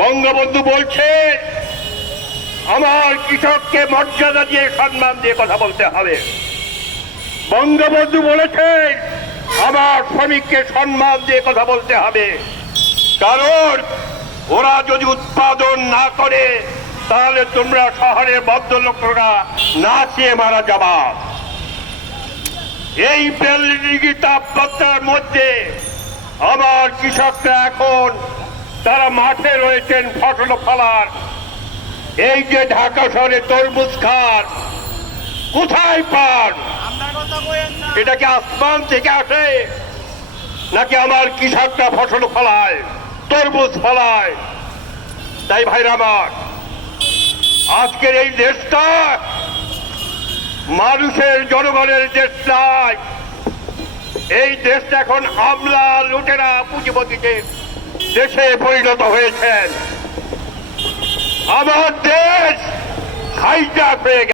বঙ্গবন্ধু বলছে আমার কৃষককে মর্যাদা দিয়ে সম্মান দিয়ে কথা বলতে হবে। বঙ্গবন্ধু বলেছেন আমার শ্রমিককে সম্মান দিয়ে কথা বলতে হবে, কারণ ওরা যদি উৎপাদন না করে তাহলে তোমরা শহরের ভদ্রলোকরা নাচিয়ে মারা যাবা। এই 42 ডিগ্রি তাপমাত্রার মধ্যে আমার কৃষকরা এখন তারা মাঠে রয়েছেন ফসল ফলার। এই যে ঢাকা শহরে তরমুজ খান কোথায় পান? এটা কি আসমান থেকে আসে নাকি আমার কৃষকরা ফসল ফলায়, তরমুজ ফলায়? তাই ভাইরা আমার, আজকের এই দেশটা মানুষের জনগণের দেশ নয়। এই দেশটা এখন আমলা লুটেরা পুঁজিপতিদের দেশে পরিণত হয়েছেন। আমার দেশ হাইজ্যাক হয়ে গেছে।